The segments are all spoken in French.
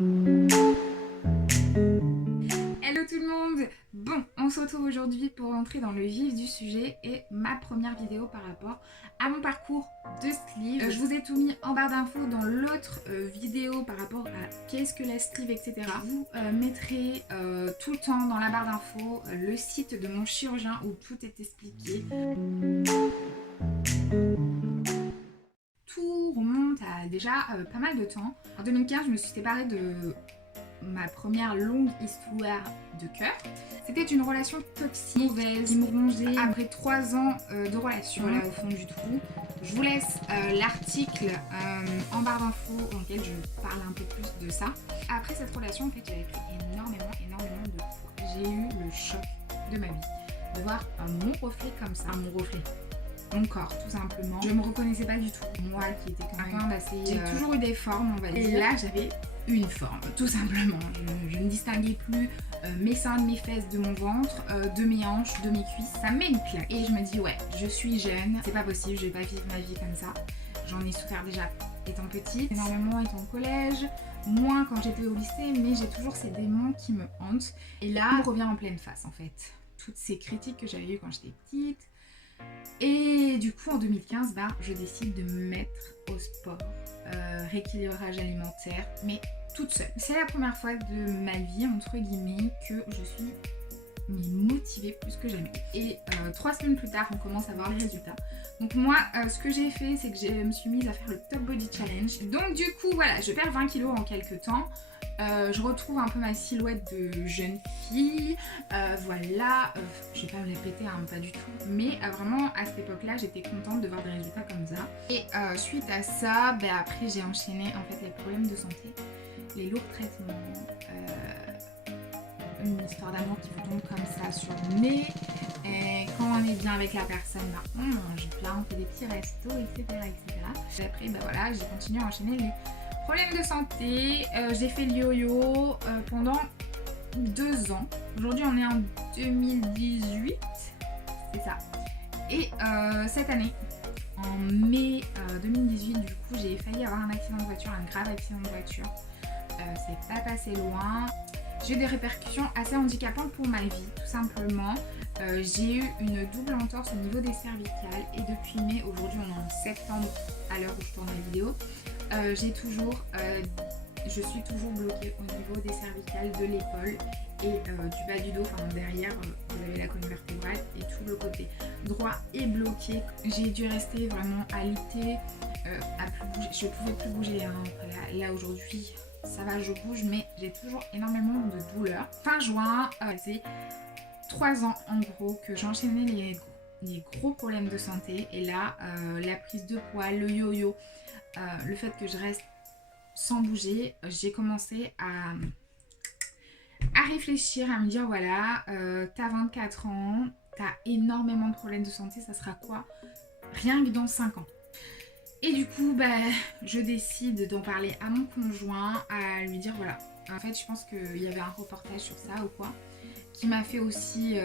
Hello tout le monde. Bon, on se retrouve aujourd'hui pour entrer dans le vif du sujet et ma première vidéo par rapport à mon parcours de sleeve. Je vous ai tout mis en barre d'infos dans l'autre vidéo par rapport à qu'est-ce que la sleeve, etc. Je vous mettrai tout le temps dans la barre d'infos le site de mon chirurgien où tout est expliqué. Tout remonte à déjà pas mal de temps. En 2015, je me suis séparée de ma première longue histoire de cœur. C'était une relation toxique, mauvaise, qui me rongeait après 3 ans de relation. Voilà, au fond du trou. Je vous laisse l'article en barre d'infos dans lequel je parle un peu plus de ça. Après cette relation, en fait, j'avais pris énormément de poids. J'ai eu le choc de ma vie de voir mon reflet comme ça, mon reflet. Mon corps, tout simplement. Je me reconnaissais pas du tout. Moi qui étais quand même assez... J'ai toujours eu des formes, on va dire. Et là, j'avais une forme, tout simplement. Je ne distinguais plus mes seins de mes fesses, de mon ventre, de mes hanches, de mes cuisses. Ça me met une claque. Et je me dis, ouais, je suis jeune, c'est pas possible, je vais pas vivre ma vie comme ça. J'en ai souffert déjà étant petite, énormément étant au collège, moins quand j'étais au lycée, mais j'ai toujours ces démons qui me hantent. Et là, on revient en pleine face, en fait. Toutes ces critiques que j'avais eues quand j'étais petite. Et du coup en 2015, je décide de me mettre au sport, rééquilibrage alimentaire, mais toute seule. C'est la première fois de ma vie, entre guillemets, que je suis motivée plus que jamais. Et 3 semaines plus tard, on commence à voir les résultats. Donc moi, ce que j'ai fait, c'est que je me suis mise à faire le Top Body Challenge. Donc du coup, voilà, je perds 20 kilos en quelques temps. Je retrouve un peu ma silhouette de jeune fille, voilà, je vais pas me la péter, hein, pas du tout, mais vraiment à cette époque-là, j'étais contente de voir des résultats comme ça. Et suite à ça, après j'ai enchaîné en fait les problèmes de santé, les lourds traitements, une histoire d'amour qui vous tombe comme ça sur le nez, et quand on est bien avec la personne, on mange plein, on fait des petits restos, etc. Et après, voilà, j'ai continué à enchaîner les problèmes de santé. J'ai fait le yo-yo pendant 2 ans. Aujourd'hui, on est en 2018, c'est ça. Et cette année, en mai 2018, du coup, j'ai failli avoir un accident de voiture, un grave accident de voiture. C'est pas passé loin. J'ai eu des répercussions assez handicapantes pour ma vie, tout simplement. J'ai eu une double entorse au niveau des cervicales et depuis mai, aujourd'hui on est en septembre à l'heure où je tourne la vidéo, je suis toujours bloquée au niveau des cervicales, de l'épaule et du bas du dos, enfin derrière vous avez la colonne vertébrale et tout le côté droit est bloqué. J'ai dû rester vraiment alitée, à plus bouger. Je pouvais plus bouger, hein. Là aujourd'hui ça va, je bouge, mais j'ai toujours énormément de douleurs. Fin juin, c'est 3 ans en gros que j'enchaînais les gros problèmes de santé. Et là, la prise de poids, le yo-yo, le fait que je reste sans bouger, j'ai commencé à réfléchir, à me dire voilà, t'as 24 ans, t'as énormément de problèmes de santé, ça sera quoi rien que dans 5 ans. Et du coup, je décide d'en parler à mon conjoint, à lui dire voilà, en fait je pense qu'il y avait un reportage sur ça ou quoi, qui m'a fait aussi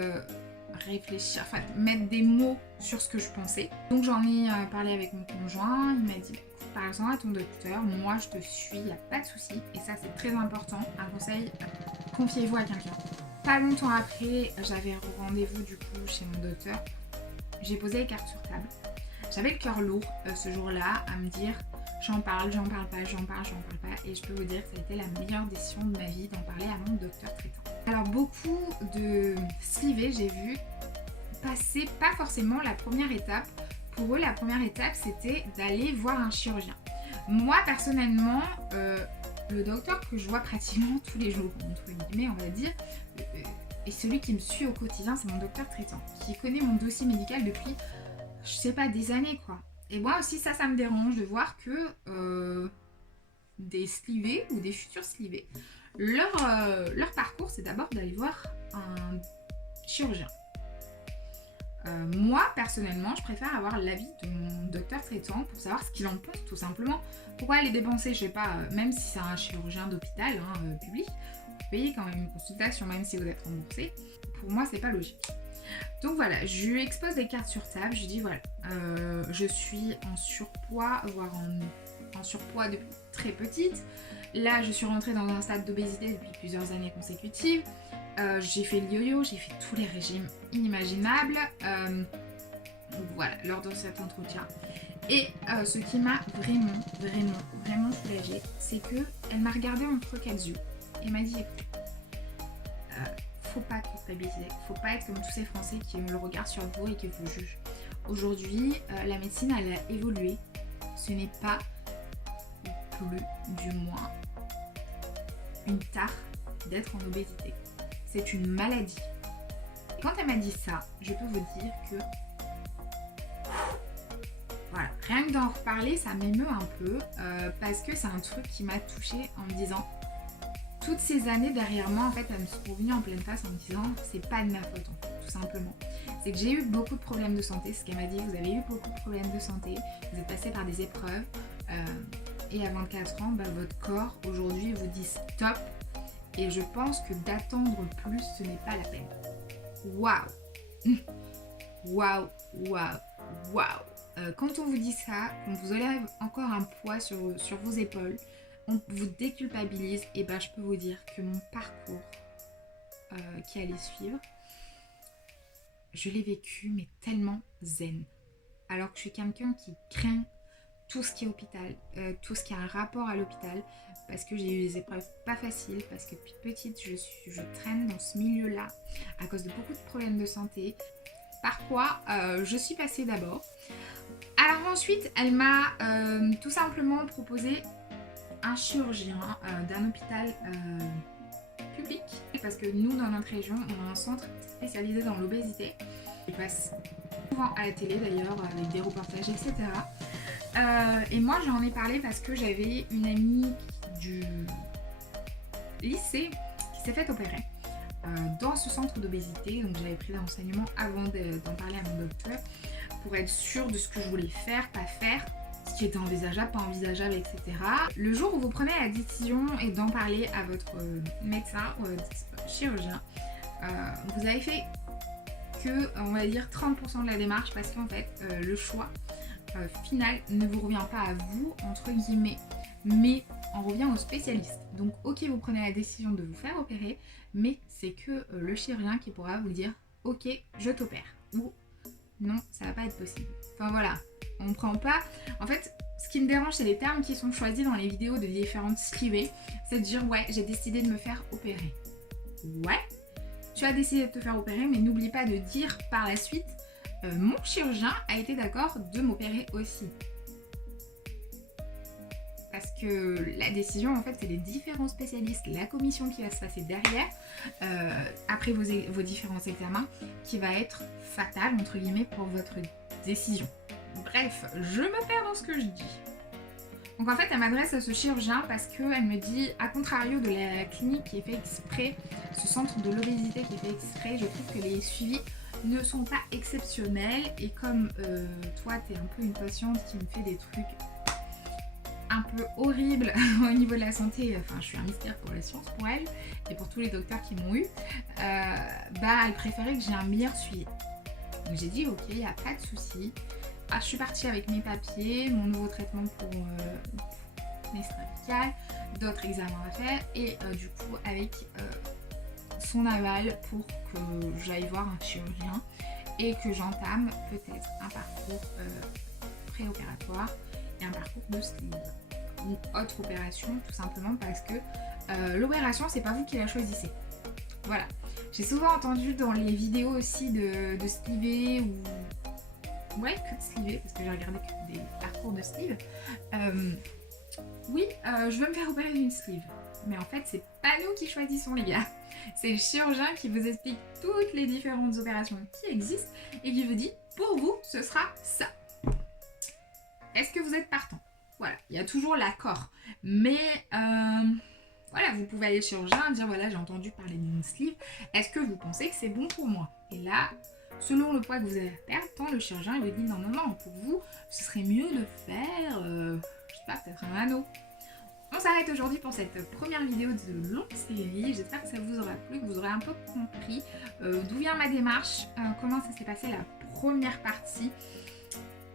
réfléchir, enfin mettre des mots sur ce que je pensais. Donc j'en ai parlé avec mon conjoint, il m'a dit parle-en à ton docteur, moi je te suis, il n'y a pas de souci. Et ça c'est très important, un conseil, confiez-vous à quelqu'un. Pas longtemps après, j'avais rendez-vous du coup chez mon docteur, j'ai posé les cartes sur table. J'avais le cœur lourd ce jour-là à me dire j'en parle pas, et je peux vous dire que ça a été la meilleure décision de ma vie d'en parler à mon docteur traitant. Alors beaucoup de slivés, j'ai vu passer pas forcément la première étape. Pour eux, la première étape c'était d'aller voir un chirurgien. Moi personnellement, le docteur que je vois pratiquement tous les jours, entre guillemets on va dire, et celui qui me suit au quotidien, c'est mon docteur traitant, qui connaît mon dossier médical depuis je sais pas, des années quoi. Et moi aussi ça me dérange de voir que des slivés ou des futurs slivés, leur parcours c'est d'abord d'aller voir un chirurgien. Moi personnellement je préfère avoir l'avis de mon docteur traitant pour savoir ce qu'il en pense tout simplement. Pourquoi aller dépenser, je sais pas, même si c'est un chirurgien d'hôpital public, vous payez quand même une consultation même si vous êtes remboursé. Pour moi c'est pas logique. Donc voilà, je lui expose des cartes sur table, je lui dis voilà, je suis en surpoids, voire en surpoids depuis très petite. Là, je suis rentrée dans un stade d'obésité depuis plusieurs années consécutives. J'ai fait le yo-yo, j'ai fait tous les régimes inimaginables. Voilà, lors de cet entretien. Et ce qui m'a vraiment soulagée, c'est qu'elle m'a regardée entre quatre yeux et m'a dit écoute, faut pas culpabiliser, faut pas être comme tous ces Français qui ont le regard sur vous et qui vous jugent. Aujourd'hui, la médecine elle a évolué. Ce n'est pas, plus du moins, une tare d'être en obésité. C'est une maladie. Et quand elle m'a dit ça, je peux vous dire que voilà, rien que d'en reparler, ça m'émeut un peu parce que c'est un truc qui m'a touchée en me disant toutes ces années derrière moi, en fait, elles me sont revenues en pleine face en me disant c'est pas de ma faute, en fait, tout simplement. C'est que j'ai eu beaucoup de problèmes de santé, ce qu'elle m'a dit, vous avez eu beaucoup de problèmes de santé, vous êtes passé par des épreuves et à 24 ans, bah, votre corps aujourd'hui vous dit stop et je pense que d'attendre plus, ce n'est pas la peine. Waouh. Waouh, waouh, waouh. Quand on vous dit ça, qu'on vous enlève encore un poids sur vos épaules, on vous déculpabilise, et ben je peux vous dire que mon parcours qui allait suivre, je l'ai vécu mais tellement zen. Alors que je suis quelqu'un qui craint tout ce qui est hôpital, tout ce qui a un rapport à l'hôpital, parce que j'ai eu des épreuves pas faciles, parce que depuis petite je traîne dans ce milieu-là à cause de beaucoup de problèmes de santé. Par quoi je suis passée d'abord. Alors ensuite, elle m'a tout simplement proposé un chirurgien d'un hôpital public. Parce que nous, dans notre région, on a un centre spécialisé dans l'obésité. Il passe souvent à la télé d'ailleurs, avec des reportages, etc. Et moi, j'en ai parlé parce que j'avais une amie du lycée qui s'est fait opérer dans ce centre d'obésité. Donc j'avais pris des renseignements avant d'en parler à mon docteur pour être sûre de ce que je voulais faire, pas faire, ce qui était envisageable, pas envisageable, etc. Le jour où vous prenez la décision et d'en parler à votre médecin ou votre chirurgien, vous avez fait que, on va dire, 30% de la démarche parce qu'en fait, le choix final ne vous revient pas à vous, entre guillemets, mais on revient au spécialiste. Donc ok, vous prenez la décision de vous faire opérer, mais c'est que le chirurgien qui pourra vous dire ok, je t'opère, ou non, ça va pas être possible. Enfin voilà, on prend pas... En fait, ce qui me dérange, c'est les termes qui sont choisis dans les vidéos de différentes slivées. C'est de dire ouais, j'ai décidé de me faire opérer. Ouais, tu as décidé de te faire opérer, mais n'oublie pas de dire par la suite mon chirurgien a été d'accord de m'opérer aussi. Parce que la décision, en fait, c'est les différents spécialistes, la commission qui va se passer derrière, après vos différents examens, qui va être fatale, entre guillemets, pour votre décision. Bref, je me perds dans ce que je dis. Donc en fait, elle m'adresse à ce chirurgien parce qu'elle me dit, à contrario de la clinique qui est fait exprès, ce centre de l'obésité qui est fait exprès, je trouve que les suivis ne sont pas exceptionnels. Et comme toi, t'es un peu une patiente qui me fait des trucs un peu horrible au niveau de la santé, enfin je suis un mystère pour la science pour elle et pour tous les docteurs qui m'ont eu, bah elle préférait que j'ai un meilleur suivi. Donc j'ai dit ok, il n'y a pas de souci. Ah, je suis partie avec mes papiers, mon nouveau traitement pour mes cervicales, d'autres examens à faire et du coup avec son aval pour que j'aille voir un chirurgien et que j'entame peut-être un parcours préopératoire et un parcours de sleeve ou autre opération, tout simplement parce que l'opération c'est pas vous qui la choisissez. Voilà, j'ai souvent entendu dans les vidéos aussi de sleever ou ouais, que de sleever parce que j'ai regardé que des parcours de sleeve. Oui, je veux me faire opérer d'une sleeve, mais en fait c'est pas nous qui choisissons les gars, c'est le chirurgien qui vous explique toutes les différentes opérations qui existent et qui vous dit pour vous ce sera ça. Est-ce que vous êtes partant? Voilà, il y a toujours l'accord. Mais voilà, vous pouvez aller chez le chirurgien et dire voilà, j'ai entendu parler d'une sleeve. Est-ce que vous pensez que c'est bon pour moi? Et là, selon le poids que vous allez perdre, tant le chirurgien il vous dit non, pour vous, ce serait mieux de faire, je sais pas, peut-être un anneau. On s'arrête aujourd'hui pour cette première vidéo de longue série. J'espère que ça vous aura plu, que vous aurez un peu compris d'où vient ma démarche, comment ça s'est passé la première partie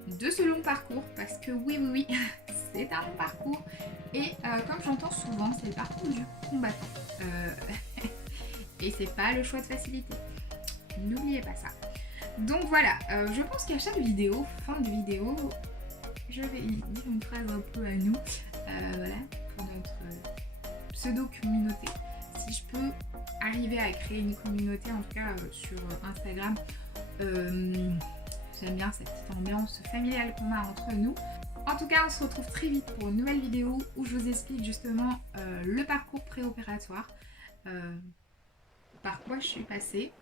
de ce long parcours, parce que oui, c'est un long parcours. Et comme j'entends souvent, c'est le parcours du combattant. Et c'est pas le choix de facilité. N'oubliez pas ça. Donc voilà, je pense qu'à chaque vidéo, fin de vidéo, je vais dire une phrase un peu à nous. Voilà, pour notre pseudo-communauté. Si je peux arriver à créer une communauté, en tout cas sur Instagram, j'aime bien cette petite ambiance familiale qu'on a entre nous. En tout cas, on se retrouve très vite pour une nouvelle vidéo où je vous explique justement le parcours préopératoire, par quoi je suis passée.